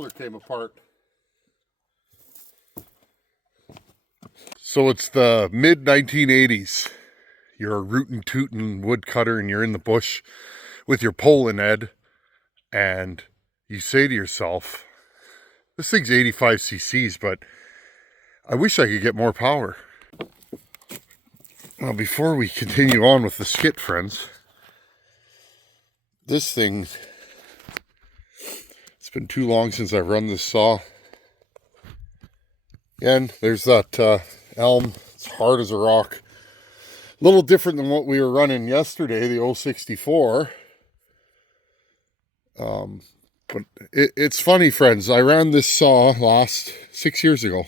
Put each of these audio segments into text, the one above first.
muffler came apart. So it's the mid 1980s. You're a rootin' tootin' woodcutter and you're in the bush with your Poland Ed, and you say to yourself, this thing's 85 cc's, but I wish I could get more power. Now, before we continue on with the skit, friends, this thing, it's been too long since I've run this saw. Again, there's that elm. It's hard as a rock. A little different than what we were running yesterday, the 064. But it's funny, friends. I ran this saw last 6 years ago,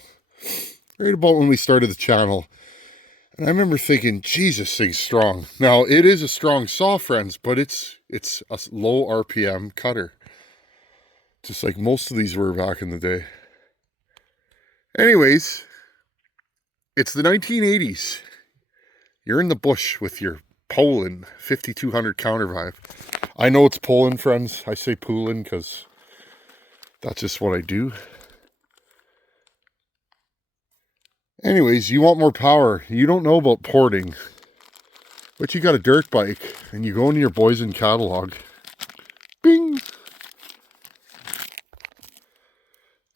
right about when we started the channel. And I remember thinking, Jesus, this thing's strong. Now, it is a strong saw, friends, but it's a low RPM cutter. Just like most of these were back in the day. Anyways, it's the 1980s. You're in the bush with your Poland 5200 counter-vibe. I know it's Poland, friends. I say Poland because that's just what I do. Anyways, you want more power. You don't know about porting, but you got a dirt bike and you go into your Boysen catalog. Bing!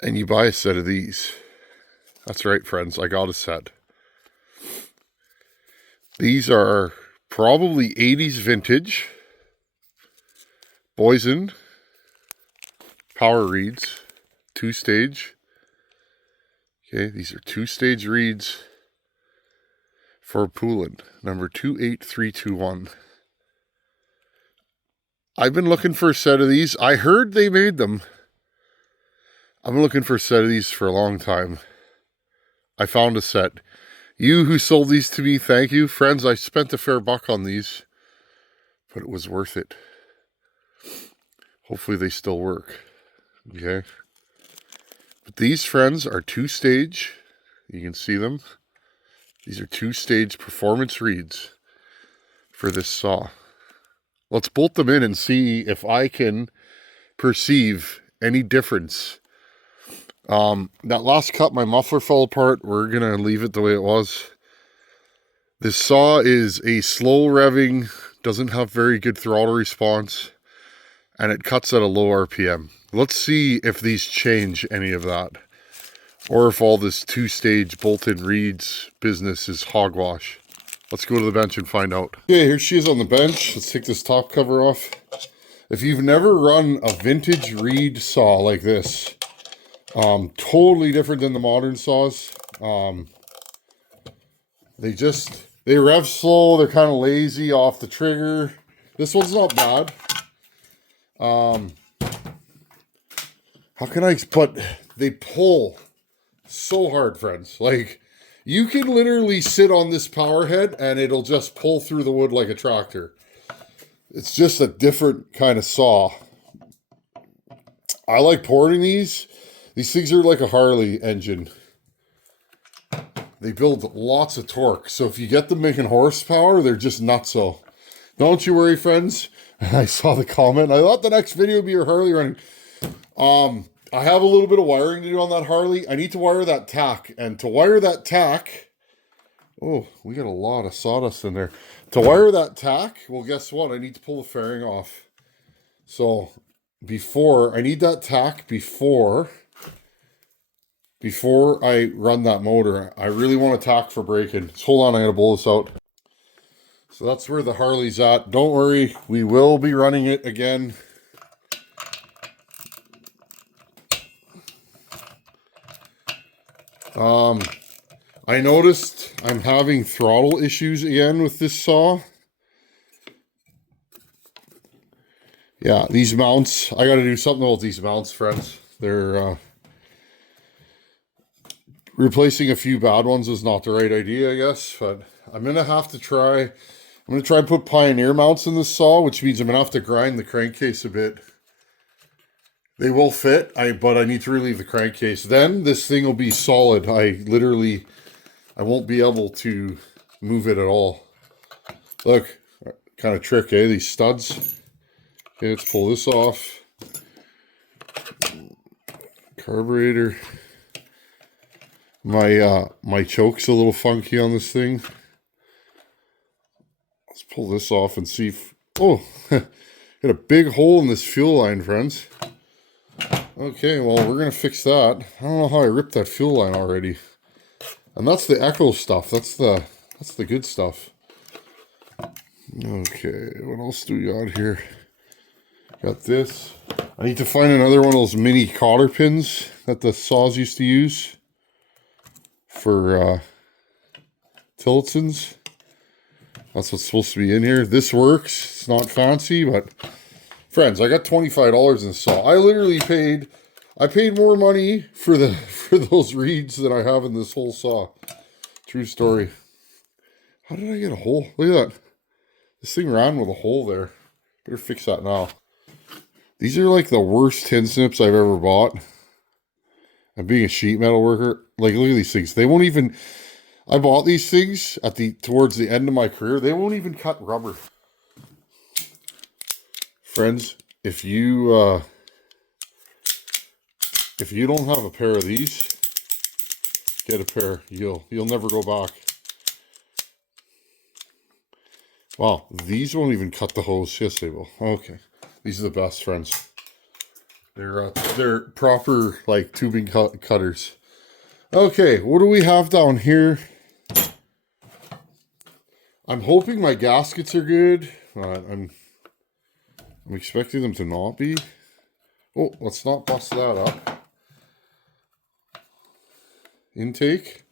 And you buy a set of these. That's right, friends. I got a set. These are probably 80s vintage Boysen power reeds, 2-stage. Okay, these are 2-stage reeds for Poland, number 28321. I've been looking for a set of these. I heard they made them. I've been looking for a set of these for a long time. I found a set. You who sold these to me, thank you. Friends, I spent a fair buck on these, but it was worth it. Hopefully they still work. Okay. But these, friends, are 2-stage. You can see them. These are 2-stage performance reeds for this saw. Let's bolt them in and see if I can perceive any difference. That last cut, my muffler fell apart. We're going to leave it the way it was. This saw is a slow revving, doesn't have very good throttle response, and it cuts at a low RPM. Let's see if these change any of that, or if all this 2-stage bolt-in reeds business is hogwash. Let's go to the bench and find out. Okay, here she is on the bench. Let's take this top cover off. If you've never run a vintage reed saw like this, totally different than the modern saws. They rev slow. They're kind of lazy off the trigger. This one's not bad. How can I, but they pull so hard, friends. Like, you can literally sit on this power head and it'll just pull through the wood like a tractor. It's just a different kind of saw. I like porting these. These things are like a Harley engine. They build lots of torque. So if you get them making horsepower, they're just nutso. Don't you worry, friends. I saw the comment. I thought the next video would be your Harley running. I have a little bit of wiring to do on that Harley. I need to wire that tack. And to wire that tack... Oh, we got a lot of sawdust in there. To wire that tack, well, guess what? I need to pull the fairing off. So, I need that tack before I run that motor. I really want a tack for braking. So hold on, I gotta blow this out. So that's where the Harley's at. Don't worry, we will be running it again. I noticed I'm having throttle issues again with this saw. Yeah, these mounts, I gotta do something about these mounts, friends. They're, replacing a few bad ones is not the right idea, I guess, but I'm going to have to try, I'm going to try and put Pioneer mounts in this saw, which means I'm going to have to grind the crankcase a bit. They will fit, but I need to relieve the crankcase. Then this thing will be solid. I won't be able to move it at all. Look, kind of trick, eh? These studs. Okay, let's pull this off. Carburetor. My choke's a little funky on this thing. Let's pull this off and see if... Oh, got a big hole in this fuel line, friends. Okay, well, we're going to fix that. I don't know how I ripped that fuel line already. And that's the Echo stuff. That's the good stuff. Okay, what else do we got here? Got this. I need to find another one of those mini cotter pins that the saws used to use for Tillotson. That's what's supposed to be in here. This works. It's not fancy, but friends, I got $25 in the saw. I paid more money for those reeds than I have in this whole saw. True story. How did I get a hole? Look at that. This thing ran with a hole there. Better fix that now. These are like the worst tin snips I've ever bought. And being a sheet metal worker, like look at these things. They won't even... I bought these things towards the end of my career. They won't even cut rubber. Friends, if you don't have a pair of these, get a pair. You'll never go back. Wow, these won't even cut the hose. Yes, they will. Okay, these are the best, friends. They're proper like tubing cutters. Okay, what do we have down here? I'm hoping my gaskets are good. I'm expecting them to not be. Oh, let's not bust that up. Intake.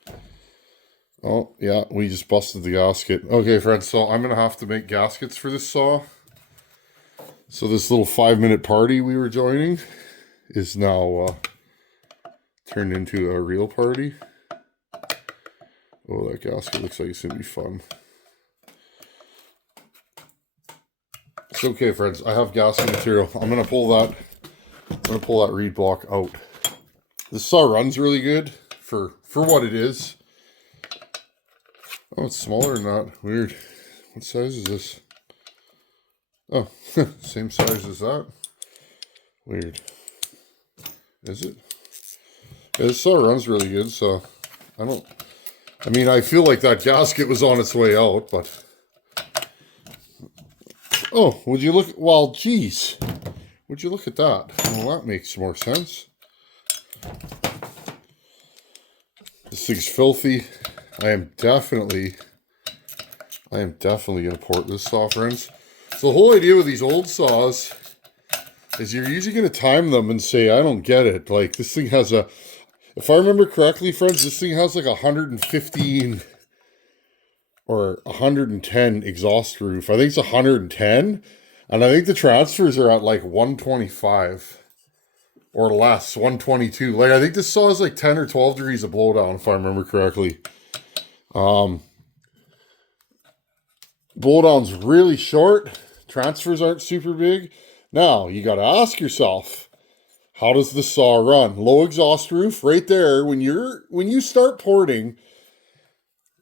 Oh, yeah, we just busted the gasket. Okay, friends, so I'm going to have to make gaskets for this saw. So this little 5-minute party we were joining is now turned into a real party. Oh, that gasket looks like it's going to be fun. It's okay, friends. I have gasket material. I'm going to pull that reed block out. This saw runs really good for what it is. Oh, it's smaller than that. Weird. What size is this? Oh, same size as that. Weird. Is it? Yeah, this saw runs really good, so I mean, I feel like that gasket was on its way out, but... Oh, would you look... Well, geez. Would you look at that? Well, that makes more sense. This thing's filthy. I am definitely going to port this saw, friends. So the whole idea with these old saws is you're usually going to time them and say, I don't get it. Like, this thing has a... If I remember correctly, friends, this thing has like 115 or 110 exhaust roof. I think it's 110. And I think the transfers are at like 125 or less, 122. Like, I think this saw is like 10 or 12 degrees of blowdown, if I remember correctly. Blowdown's really short. Transfers aren't super big. Now, you got to ask yourself, how does the saw run? Low exhaust roof, right there. When you start porting,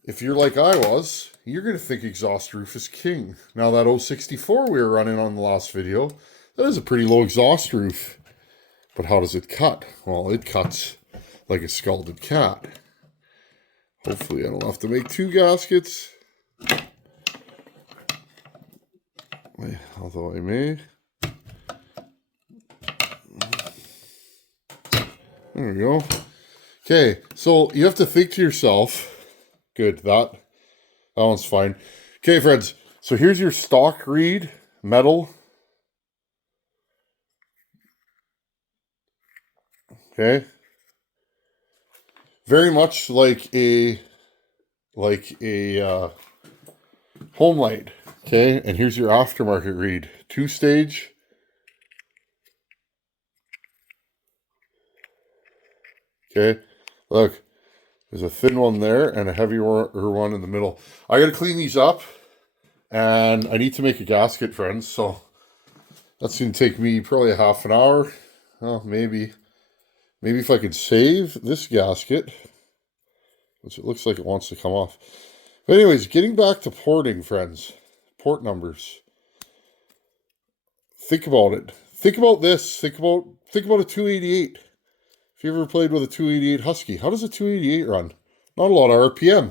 if you're like I was, you're going to think exhaust roof is king. Now, that 064 we were running on the last video, that is a pretty low exhaust roof. But how does it cut? Well, it cuts like a scalded cat. Hopefully I don't have to make 2 gaskets. Although I may. There we go. Okay, so you have to think to yourself. Good, that one's fine. Okay, friends, so here's your stock reed, metal. Okay. Very much like a home light. Okay, and here's your aftermarket reed. 2-stage. Okay, look, there's a thin one there and a heavier one in the middle. I gotta clean these up, and I need to make a gasket, friends, so that's gonna take me probably a half an hour. Oh, maybe if I could save this gasket, which it looks like it wants to come off. But anyways, getting back to porting, friends. Port numbers. Think about it. Think about this. Think about a 288. If you ever played with a 288 Husky, how does a 288 run? Not a lot of RPM.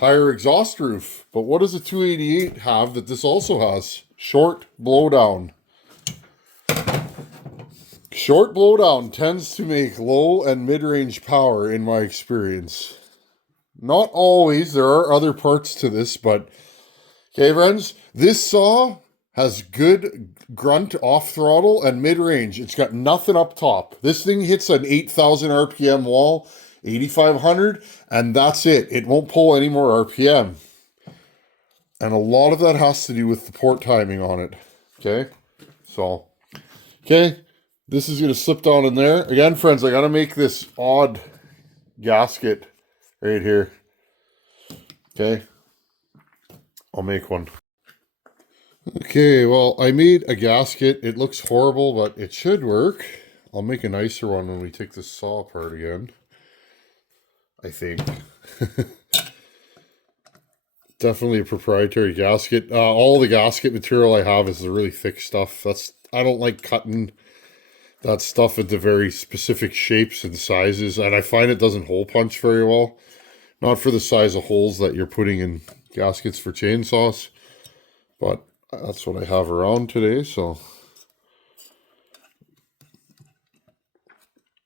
Higher exhaust roof. But what does a 288 have that this also has? Short blowdown. Short blowdown tends to make low and mid-range power in my experience. Not always. There are other parts to this, but okay, friends, this saw has good grunt off throttle and mid-range. It's got nothing up top. This thing hits an 8,000 RPM wall, 8,500, and that's it. It won't pull any more RPM. And a lot of that has to do with the port timing on it. Okay? So, okay. This is going to slip down in there. Again, friends, I got to make this odd gasket right here. Okay? I'll make one. Okay, well, I made a gasket. It looks horrible, but it should work. I'll make a nicer one when we take this saw apart again. I think. Definitely a proprietary gasket. All the gasket material I have is the really thick stuff. I don't like cutting that stuff into very specific shapes and sizes, and I find it doesn't hole punch very well. Not for the size of holes that you're putting in gaskets for chainsaws, but that's what I have around today, so.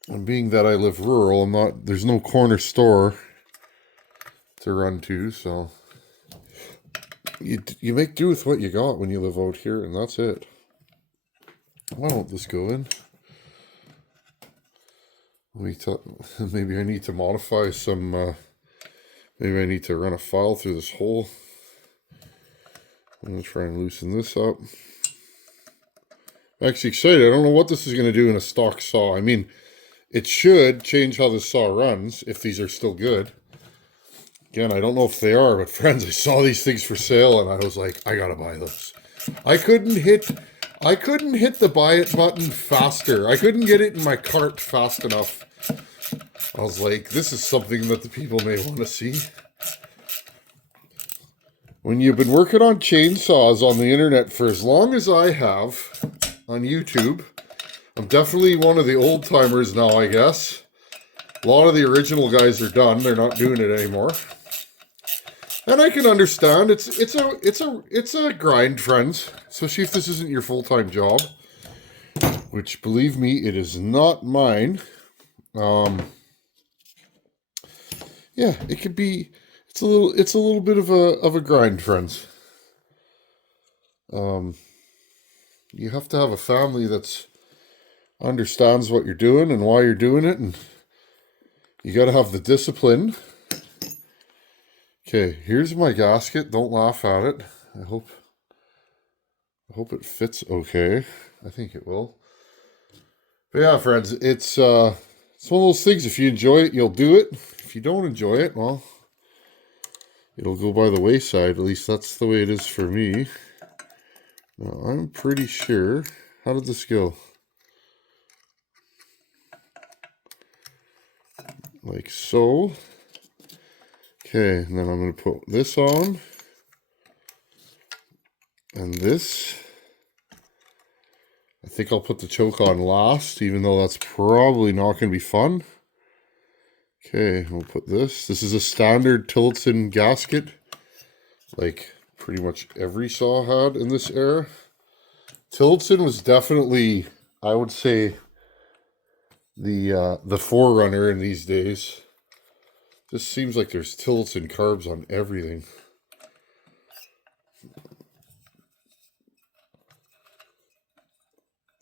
And being that I live rural, there's no corner store to run to, so. You make do with what you got when you live out here, and that's it. Why don't this go in? Maybe I need to modify some, maybe I need to run a file through this hole. I'm going to try and loosen this up. I'm actually excited. I don't know what this is going to do in a stock saw. I mean, it should change how the saw runs if these are still good. Again, I don't know if they are, but friends, I saw these things for sale and I was like, I gotta buy those. I couldn't hit the buy it button faster. I couldn't get it in my cart fast enough. I was like, this is something that the people may want to see. When you've been working on chainsaws on the internet for as long as I have on YouTube, I'm definitely one of the old timers now, I guess. A lot of the original guys are done. They're not doing it anymore. And I can understand. It's a grind, friends. Especially if this isn't your full-time job. Which, believe me, it is not mine. Yeah, it could be. It's a little bit of a grind, friends. You have to have a family that's understands what you're doing and why you're doing it, and you got to have the discipline. Okay, here's my gasket. Don't laugh at it. I hope it fits okay. I think it will. But yeah, friends, it's one of those things. If you enjoy it, you'll do it. If you don't enjoy it, well, it'll go by the wayside. At least that's the way it is for me. Now, I'm pretty sure. How did this go? Like so. Okay, and then I'm going to put this on. And this. I think I'll put the choke on last, even though that's probably not going to be fun. Okay, we'll put this. This is a standard Tillotson gasket, like pretty much every saw had in this era. Tillotson was definitely, I would say, the forerunner in these days. Just seems like there's Tillotson carbs on everything.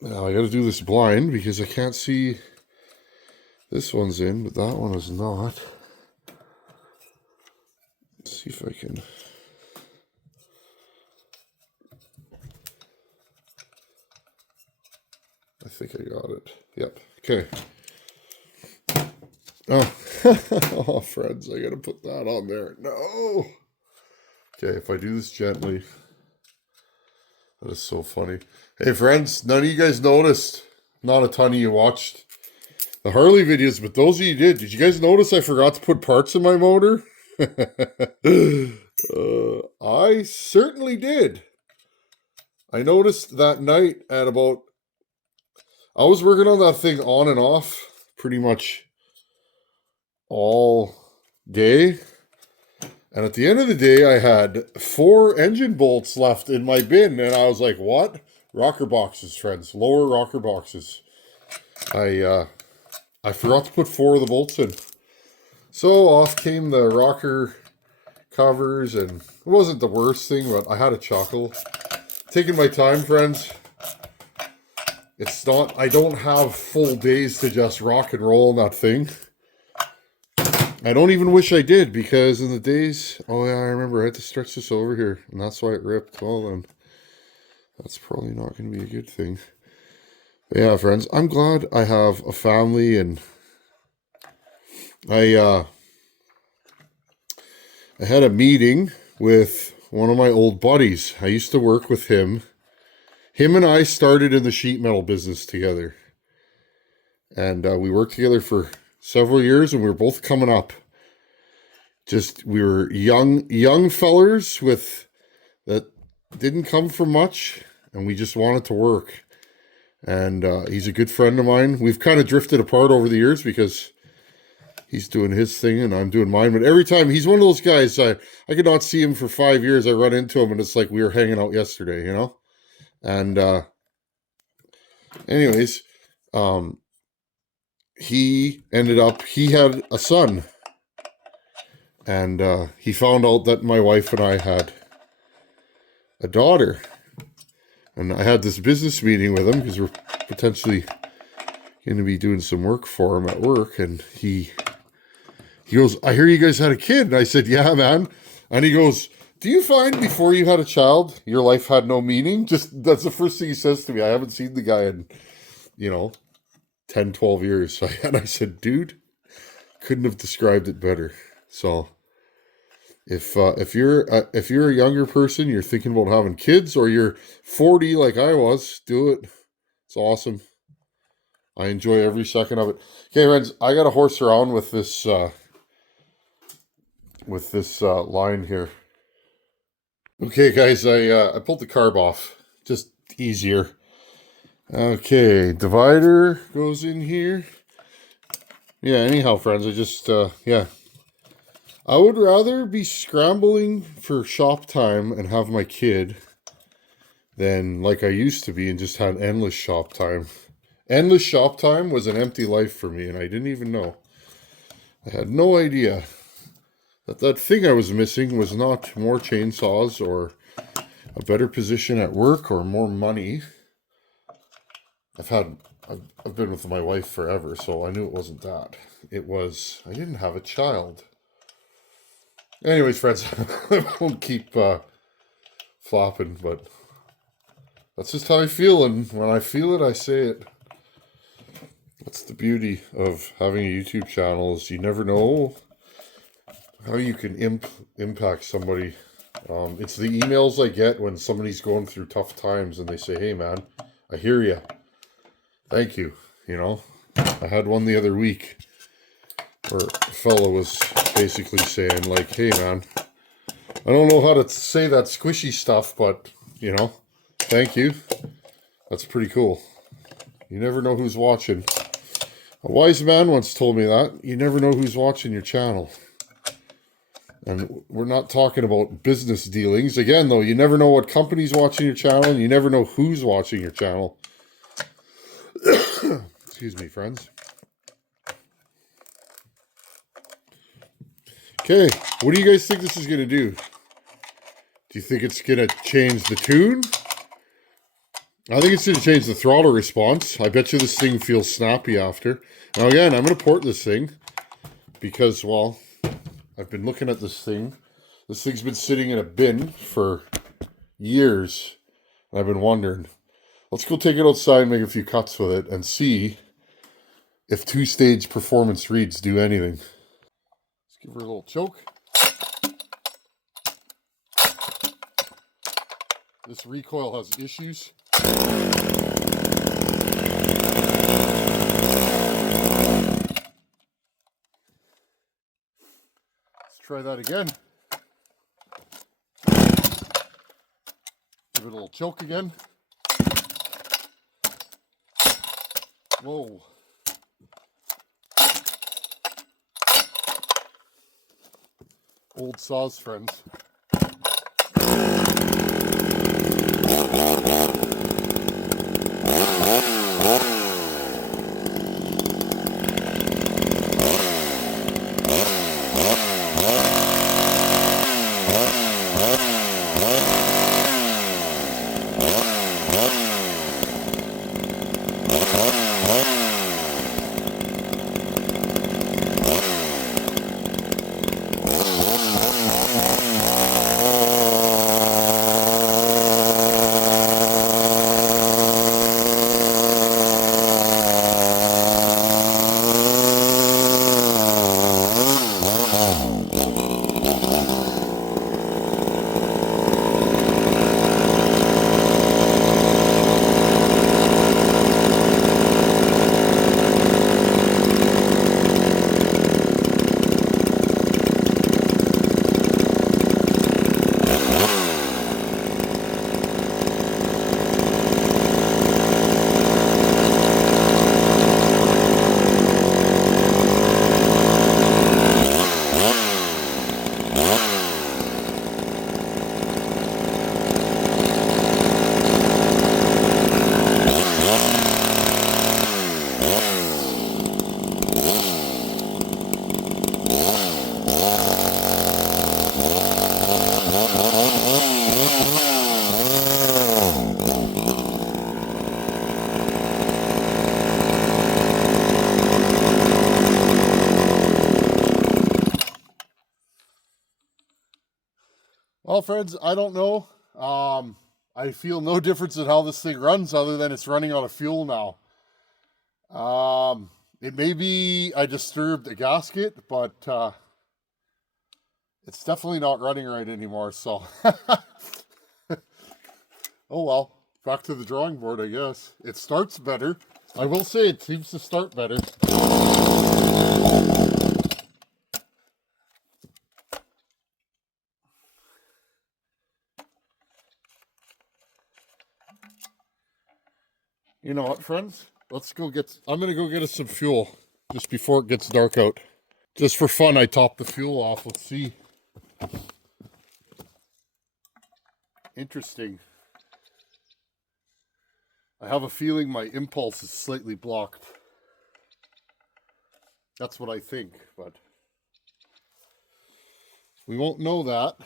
Now I got to do this blind because I can't see. This one's in, but that one is not. Let's see if I can. I think I got it. Yep. Okay. Oh, oh, friends, I gotta put that on there. No. Okay, if I do this gently. That is so funny. Hey, friends, none of you guys noticed. Not a ton of you watched the Harley videos, but those of you did. Did you guys notice I forgot to put parts in my motor? I certainly did. I noticed that night at about... I was working on that thing on and off pretty much all day. And at the end of the day, I had 4 engine bolts left in my bin. And I was like, what? Rocker boxes, friends. Lower rocker boxes. I forgot to put 4 of the bolts in. So off came the rocker covers, and it wasn't the worst thing, but I had a chuckle. Taking my time, friends. It's not, I don't have full days to just rock and roll on that thing. I don't even wish I did, because in the days, oh yeah, I remember I had to stretch this over here, and that's why it ripped. Well then, that's probably not going to be a good thing. But yeah, friends, I'm glad I have a family, and I had a meeting with one of my old buddies. I used to work with him. Him and I started in the sheet metal business together. And we worked together for several years, and we were both coming up. We were young fellers that didn't come from much, and we just wanted to work. And he's a good friend of mine. We've kind of drifted apart over the years because he's doing his thing and I'm doing mine. But every time, he's one of those guys, I could not see him for 5 years. I run into him and it's like we were hanging out yesterday, you know? And anyways, he had a son. And he found out that my wife and I had a daughter. And I had this business meeting with him because we're potentially going to be doing some work for him at work. And he goes, I hear you guys had a kid. And I said, yeah, man. And he goes, do you find before you had a child, your life had no meaning? That's the first thing he says to me. I haven't seen the guy in, 10, 12 years. And I said, dude, couldn't have described it better. So if you're a younger person, you're thinking about having kids, or you're 40 like I was, do it. It's awesome. I enjoy every second of it. Okay, friends, I got to horse around with this line here. Okay, guys, I pulled the carb off. Just easier. Okay, divider goes in here. Yeah, anyhow, friends, I just, yeah. I would rather be scrambling for shop time and have my kid than like I used to be and just had endless shop time. Endless shop time was an empty life for me, and I didn't even know. I had no idea that thing I was missing was not more chainsaws or a better position at work or more money. I've been with my wife forever, so I knew it wasn't that. It was, I didn't have a child. Anyways, friends, I won't keep flopping, but that's just how I feel, and when I feel it, I say it. That's the beauty of having a YouTube channel, is you never know how you can impact somebody. It's the emails I get when somebody's going through tough times and they say, hey man, I hear you. Thank you. I had one the other week where a fellow was basically saying like, hey man, I don't know how to say that squishy stuff, but thank you. That's pretty cool. You never know who's watching. A wise man once told me that. You never know who's watching your channel. And we're not talking about business dealings. Again, though, you never know what company's watching your channel, and you never know who's watching your channel. Excuse me, friends. Okay, what do you guys think this is going to do? Do you think it's going to change the tune? I think it's going to change the throttle response. I bet you this thing feels snappy after. Now again, I'm going to port this thing because, well, I've been looking at this thing. This thing's been sitting in a bin for years. And I've been wondering, let's go take it outside and make a few cuts with it and see if 2-stage performance reeds do anything. Let's give her a little choke. This recoil has issues. Let's try that again. Give it a little choke again. Whoa. old saws, friends. Well, friends, I don't know. I feel no difference in how this thing runs other than it's running out of fuel now. It may be I disturbed a gasket, but it's definitely not running right anymore, so. Oh well, back to the drawing board, I guess. It starts better. I will say it seems to start better. You know what, friends? I'm gonna go get us some fuel just before it gets dark out. Just for fun, I topped the fuel off. Let's see. Interesting. I have a feeling my impulse is slightly blocked. That's what I think, but we won't know that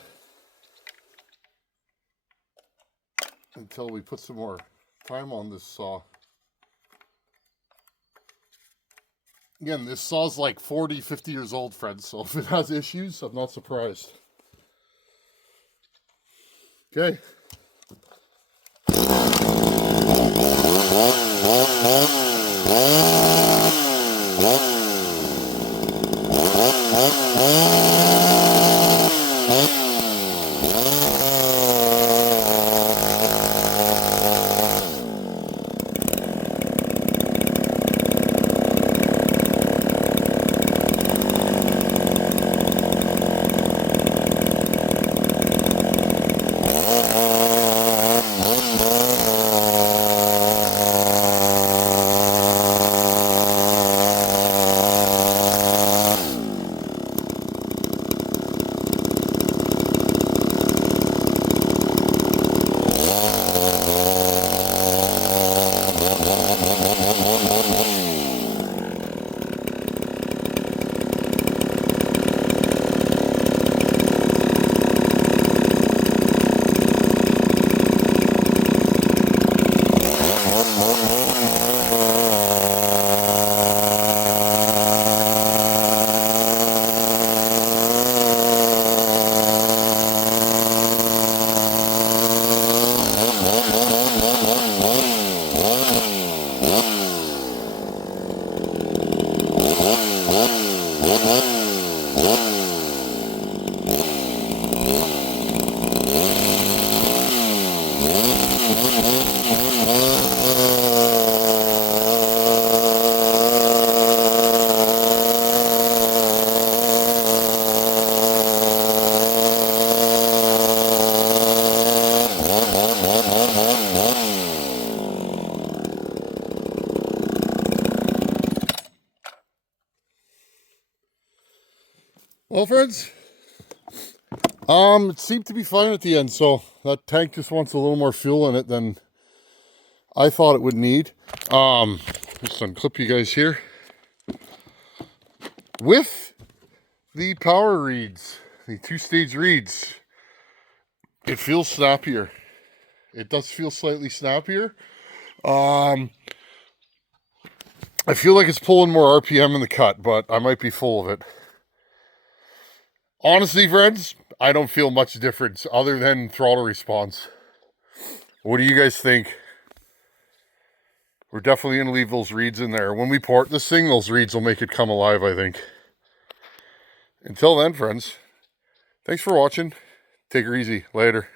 until we put some more time on this saw. Again, this saw's like 40, 50 years old, friends, so if it has issues, I'm not surprised. Okay. Well, friends, It seemed to be fine at the end, so that tank just wants a little more fuel in it than I thought it would need. Just unclip you guys here. With the power reeds, the two-stage reeds, it feels snappier. It does feel slightly snappier. I feel like it's pulling more RPM in the cut, but I might be full of it. Honestly, friends, I don't feel much difference other than throttle response. What do you guys think? We're definitely going to leave those reeds in there. When we port this thing, those reeds will make it come alive, I think. Until then, friends, thanks for watching. Take her easy. Later.